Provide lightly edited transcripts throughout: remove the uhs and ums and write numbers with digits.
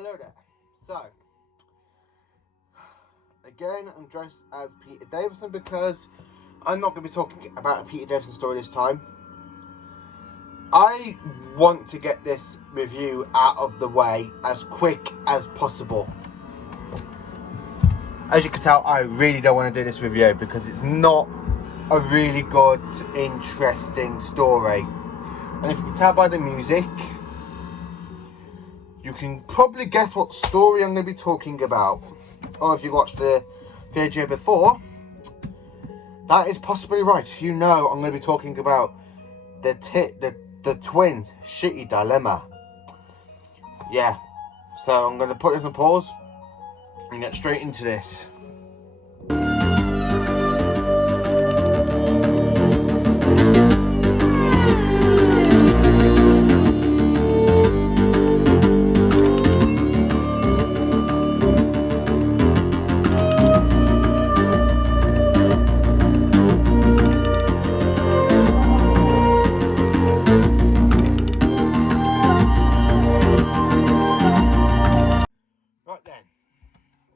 Hello there. So, again, I'm dressed as Peter Davison because I'm not going to be talking about a Peter Davison story this time. I want to get this review out of the way as quick as possible. As you can tell, I really don't want to do this review because it's not a really good, interesting story. And if you can tell by the music, you can probably guess what story I'm going to be talking about. Or if you watched the video before, that is possibly right. You know I'm going to be talking about the twin shitty dilemma. Yeah. So I'm going to put this on pause and get straight into this.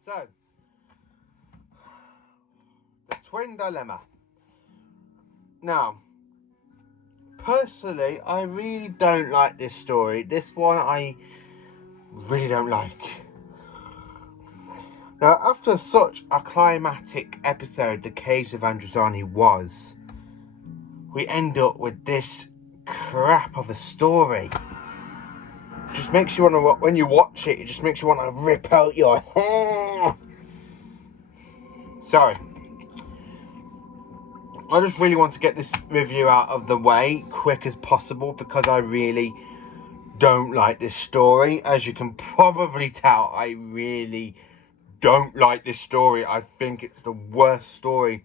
So, the twin dilemma. Now, personally, I really don't like this story. This one I really don't like. Now, after such a climactic episode, The Caves of Androzani was, we end up with this crap of a story. Just makes you want to, when you watch it, it just makes you want to rip out your hair. Sorry. I just really want to get this review out of the way quick as possible because I really don't like this story. As you can probably tell, I really don't like this story. I think it's the worst story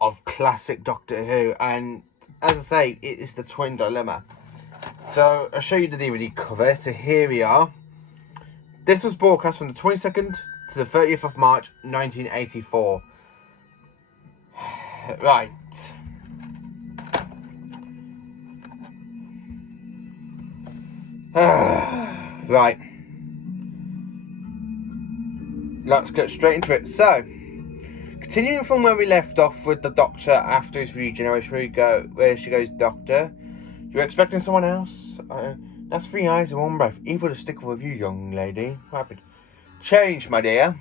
of classic Doctor Who. And as I say, it is the twin dilemma. So I'll show you the DVD cover. So here we are. This was broadcast from the 22nd to the 30th of March 1984. Right. Right. Let's get straight into it. So, continuing from where we left off with the Doctor after his regeneration, where she goes, Doctor, you're expecting someone else? That's 3 eyes and 1 breath. Evil to stick with you, young lady. Rapid change, my dear.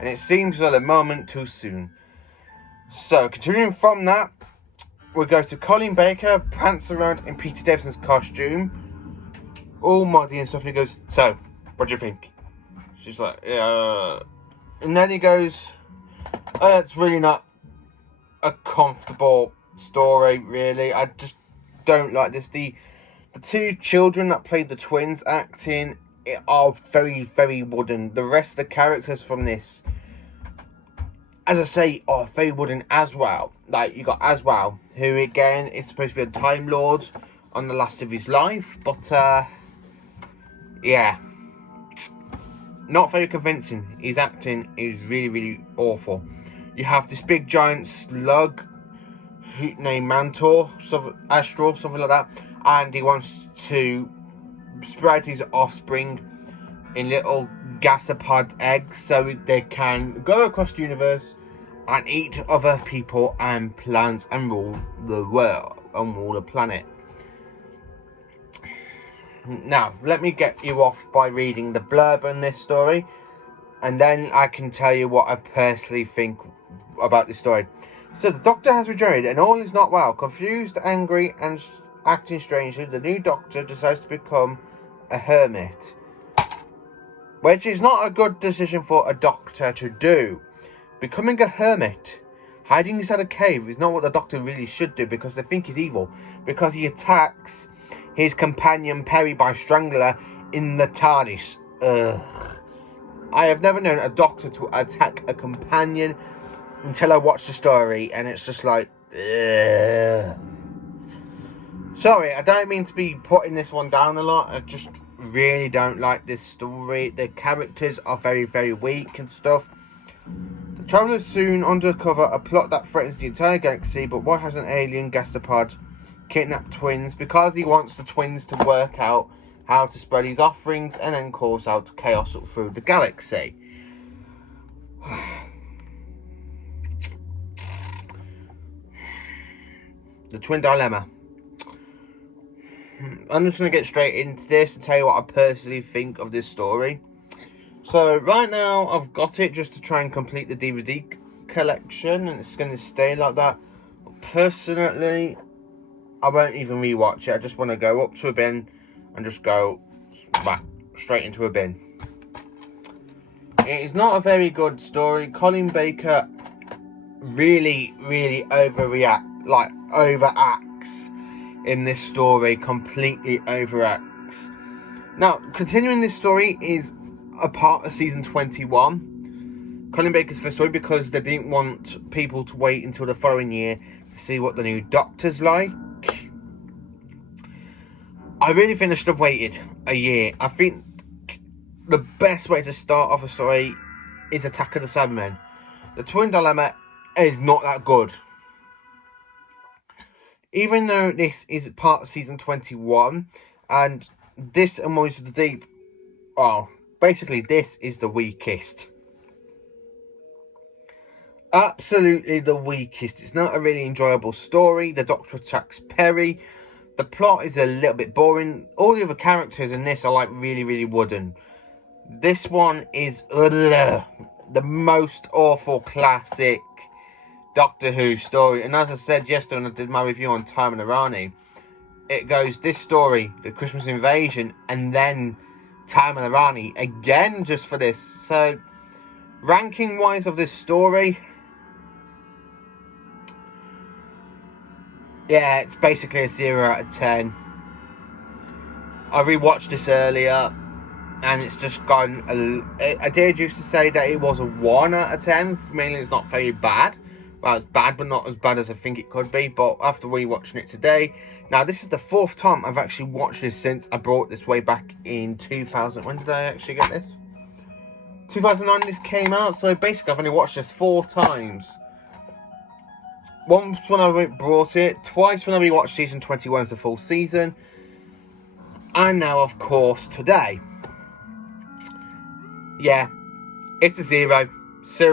And it seems a moment too soon. So, continuing from that, we'll go to Colleen Baker, prance around in Peter Davison's costume, all muddy and stuff, and he goes, so, what do you think? She's like, and then he goes, it's really not a comfortable story, really. I just don't like this. The 2 children that played the twins acting are very, very wooden. The rest of the characters from this, as I say, are very wooden as well. Like, you got Aswell, who again is supposed to be a Time Lord on the last of his life, but yeah, not very convincing. His acting is really, really awful. You have this big giant slug named Mantor, Astral, something like that, and he wants to spread his offspring in little gasopod eggs so they can go across the universe and eat other people and plants and rule the world and rule the planet. Now, let me get you off by reading the blurb on this story, and then I can tell you what I personally think about this story. So, the Doctor has regenerated and all is not well. Confused, angry, and acting strangely, the new Doctor decides to become a hermit, which is not a good decision for a Doctor to do. Becoming a hermit, hiding inside a cave, is not what the Doctor really should do, because they think he's evil, because he attacks his companion Perry by strangling her in the TARDIS. I have never known a Doctor to attack a companion until I watched the story, and it's just like, sorry, I don't mean to be putting this one down a lot. I just really don't like this story. The characters are very, very weak and stuff. The Travellers soon undercover a plot that threatens the entire galaxy, but why has an alien gastropod kidnapped twins? Because he wants the twins to work out how to spread his offerings, and then cause out chaos through the galaxy. The Twin Dilemma. I'm just going to get straight into this and tell you what I personally think of this story. So right now I've got it just to try and complete the DVD collection, and it's going to stay like that. Personally, I won't even rewatch it. I just want to go up to a bin and just go back straight into a bin. It is not a very good story. Colin Baker really overacts in this story. Completely overacts. Now, continuing this story is a part of season 21. Colin Baker's first story, because they didn't want people to wait until the following year to see what the new Doctor's like. I really think they should have waited a year. I think the best way to start off a story is Attack of the Cybermen. The Twin Dilemma is not that good. Even though this is part of season 21, and this and Voice of the Deep, well, basically this is the weakest. Absolutely the weakest. It's not a really enjoyable story. The Doctor attacks Perry. The plot is a little bit boring. All the other characters in this are like really wooden. This one is the most awful classic Doctor Who story. And as I said yesterday when I did my review on Time and Arani, it goes this story, the Christmas Invasion, and then Time and Arani again just for this. So ranking wise of this story, yeah, it's basically a 0 out of 10. I rewatched this earlier and it's just gone. I did used to say that it was a 1 out of 10. Mainly it's not very bad. Well, it's bad, but not as bad as I think it could be. But after rewatching it today, now this is the 4th time I've actually watched this since I brought this way back in 2000. When did I actually get this? 2009 this came out. So basically I've only watched this 4 times. Once when I brought it, twice when I rewatched season 21 as the full season, and now of course today. Yeah, it's a 0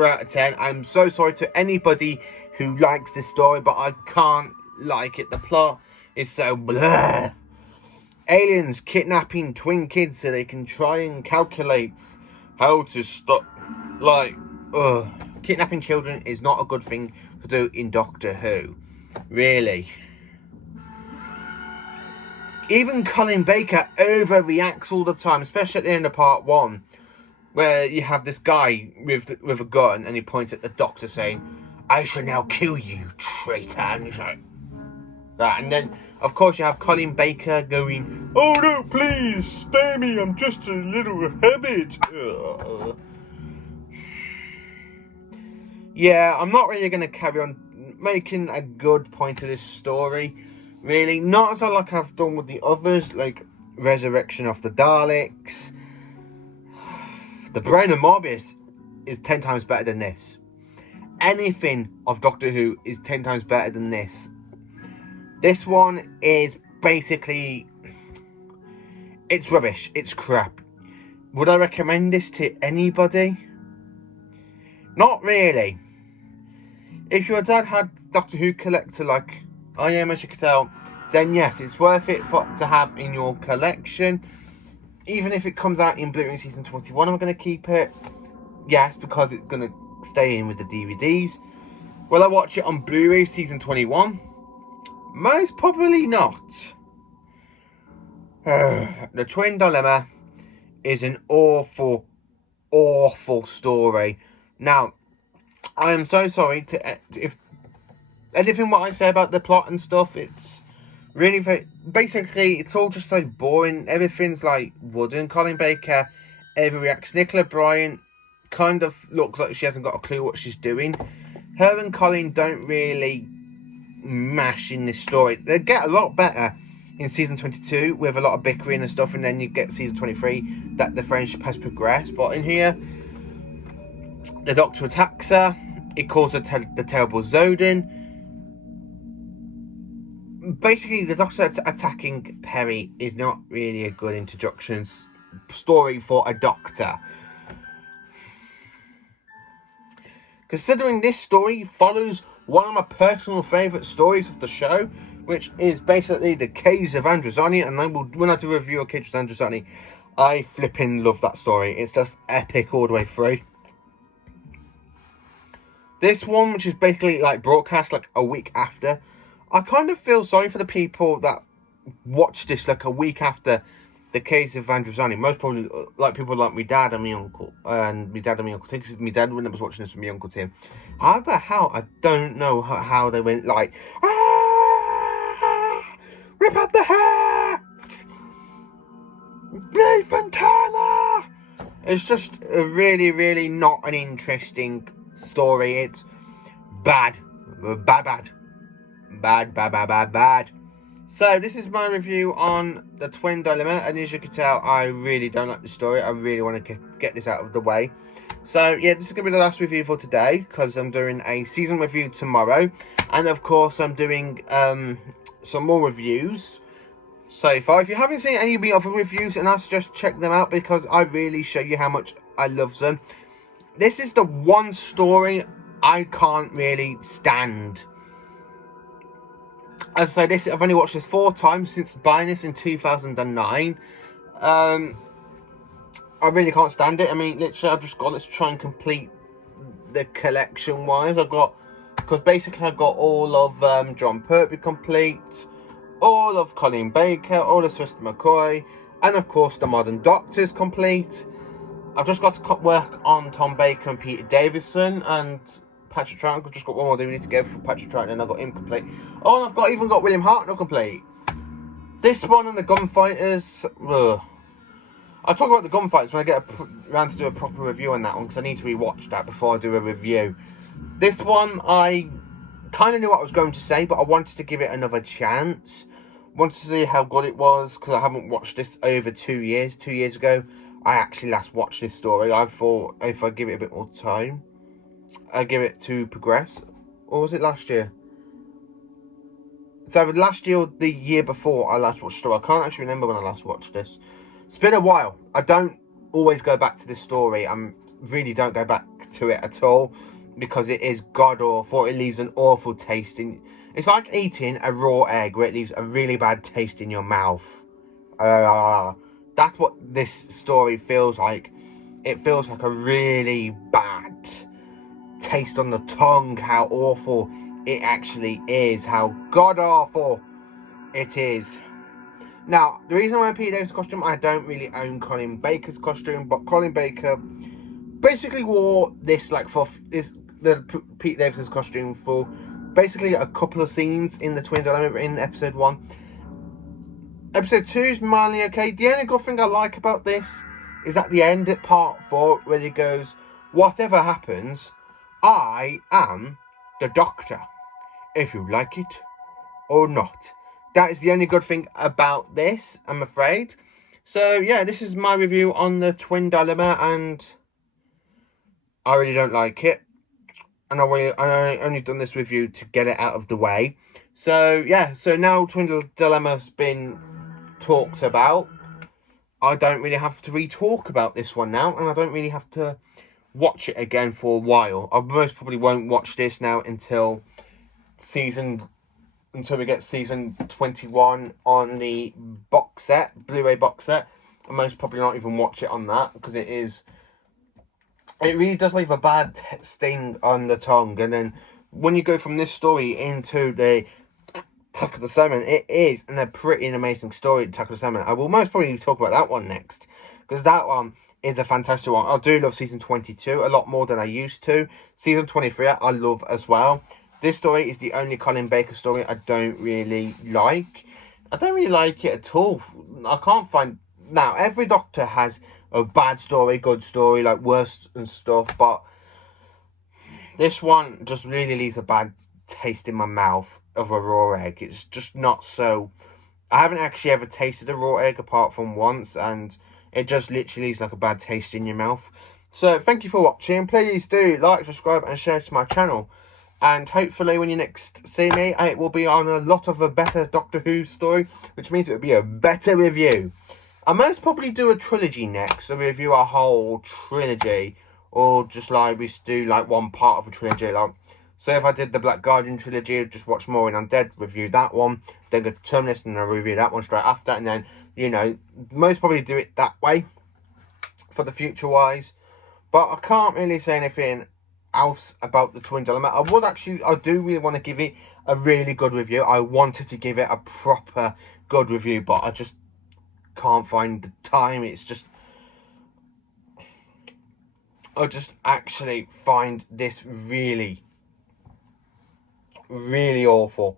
out of 10. I'm so sorry to anybody who likes this story, but I can't like it. The plot is so blah. Aliens kidnapping twin kids so they can try and calculate how to stop. Kidnapping children is not a good thing to do in Doctor Who. Really. Even Colin Baker overreacts all the time, especially at the end of part 1, where you have this guy with a gun and he points at the Doctor saying, "I shall now kill you, traitor." And he's like that. And then, of course, you have Colin Baker going, "Oh no, please, spare me, I'm just a little hobbit." Yeah, I'm not really going to carry on making a good point of this story. Really, not as like I've done with the others, like Resurrection of the Daleks. The Brain of Morbius is 10 times better than this. Anything of Doctor Who is 10 times better than this. This one is basically, it's rubbish. It's crap. Would I recommend this to anybody? Not really. If your dad had Doctor Who collector like I am, as you can tell, then yes, it's worth it to have in your collection. Even if it comes out in Blu-ray season 21, I'm going to keep it. Yes, because it's going to stay in with the DVDs. Will I watch it on Blu-ray season 21? Most probably not. The Twin Dilemma is an awful story. Now, I am so sorry if anything what I say about the plot and stuff, it's really very, basically it's all just like boring. Everything's like wooden. Colin Baker overreacts. Nicola Bryant kind of looks like she hasn't got a clue what she's doing. Her and Colin don't really mash in this story. They get a lot better in season 22 with a lot of bickering and stuff, and then you get season 23 that the friendship has progressed. But in here, the Doctor attacks her. It calls her the terrible Zodin. basically, the Doctor attacking Peri is not really a good introduction story for a Doctor. Considering this story follows one of my personal favourite stories of the show, which is basically the Caves of Androzani, and when I do a review of Caves of Androzani, I flipping love that story. It's just epic all the way through. This one, which is basically like broadcast like a week after, I kind of feel sorry for the people that watched this like a week after the Caves of Androzani. Most probably like people like my dad and my uncle, and my dad and my uncle Tim, because my dad when I was watching this with my uncle Tim. How the hell, I don't know how they went like, rip out the hair, Nathan Turner. It's just really, really not an interesting story. It's bad. So this is my review on the Twin Dilemma, and as you can tell, I really don't like the story. I really want to get this out of the way. So yeah, this is going to be the last review for today, because I'm doing a season review tomorrow, and of course I'm doing some more reviews so far. If you haven't seen any of my other reviews, and I suggest check them out, because I really show you how much I love them. This is the one story I can't really stand. As I say, I've only watched this 4 times since buying this in 2009. I really can't stand it. I mean, literally, I've just got to try and complete the collection-wise. Because basically I've got all of John Pertwee complete, all of Colin Baker, all of Sylvester McCoy, and of course the Modern Doctors complete. I've just got to work on Tom Baker and Peter Davison and Patrick Troughton. I've just got one more DVD to go for Patrick Troughton, and I've got him complete. Oh, and I've even got William Hartnell complete. This one and the Gunfighters. I'll talk about the Gunfighters when I get around to do a proper review on that one, because I need to rewatch that before I do a review. This one, I kind of knew what I was going to say, but I wanted to give it another chance. Wanted to see how good it was, because I haven't watched this over 2 years. 2 years ago, I actually last watched this story. I thought if I give it a bit more time, I give it to progress. Or was it last year? So last year or the year before I last watched the story. I can't actually remember when I last watched this. It's been a while. I don't always go back to this story. I really don't go back to it at all, because it is god awful. It leaves an awful taste in. It's like eating a raw egg, where it leaves a really bad taste in your mouth. That's what this story feels like. It feels like a really bad taste on the tongue. How awful it actually is. How god awful it is. Now, the reason why I Pete Davidson costume, I don't really own Colin Baker's costume, but Colin Baker basically wore this the Pete Davidson's costume for basically a couple of scenes in the Twin Dilemma in episode 1. Episode 2 is mildly okay. The only good thing I like about this is at the end at part 4, where he goes, "Whatever happens, I am the Doctor, if you like it or not." That is the only good thing about this, I'm afraid. So yeah, this is my review on the Twin Dilemma, and I really don't like it. And I only done this review to get it out of the way. So yeah, so now Twin Dilemma's been talked about, I don't really have to re-talk about this one now, and I don't really have to watch it again for a while. I most probably won't watch this now until we get season 21 on the box set, Blu-ray box set. I most probably not even watch it on that, because it really does leave a bad sting on the tongue. And then when you go from this story into the Attack of the Salmon, it is a pretty amazing story, Attack of the Salmon. I will most probably talk about that one next, because that one is a fantastic one. I do love season 22 a lot more than I used to. Season 23 I love as well. This story is the only Colin Baker story I don't really like. I don't really like it at all. I can't find... Now, every Doctor has a bad story, good story, like worst and stuff, but this one just really leaves a bad taste in my mouth of a raw egg. It's just not so... I haven't actually ever tasted a raw egg apart from once, and it just literally leaves like a bad taste in your mouth. So, thank you for watching. Please do like, subscribe, and share to my channel. And hopefully when you next see me, it will be on a lot of a better Doctor Who story, which means it will be a better review. I most probably do a trilogy next, so review a whole trilogy, or just like we do like one part of a trilogy. Like, so if I did the Black Guardian trilogy, I'd just watch Maureen Undead, review that one, then go to Terminus, and I'll review that one straight after, and then, you know, most probably do it that way for the future wise. But I can't really say anything else about the Twin Dilemma. I do really want to give it a really good review. I wanted to give it a proper good review, but I just can't find the time. It's just, I just actually find this really awful.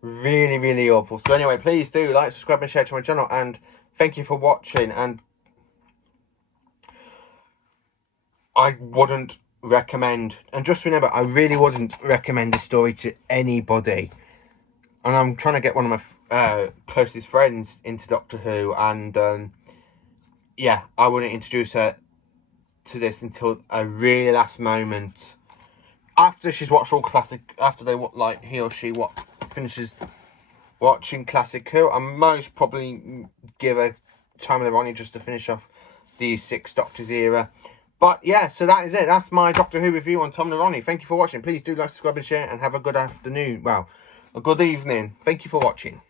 Really awful. So anyway, please do like, subscribe and share to my channel, and thank you for watching. And I wouldn't recommend, and just remember, I really wouldn't recommend this story to anybody. And I'm trying to get one of my closest friends into Doctor Who, and yeah, I wouldn't introduce her to this until a really last moment, after she's watched all classic, after he or she finishes watching Classic Who. I most probably give her Time of the Ronnie just to finish off the 6 Doctors era. But yeah, so that is it. That's my Doctor Who review on Tom Neroni. Thank you for watching. Please do like, subscribe and share, and have a good afternoon. Well, a good evening. Thank you for watching.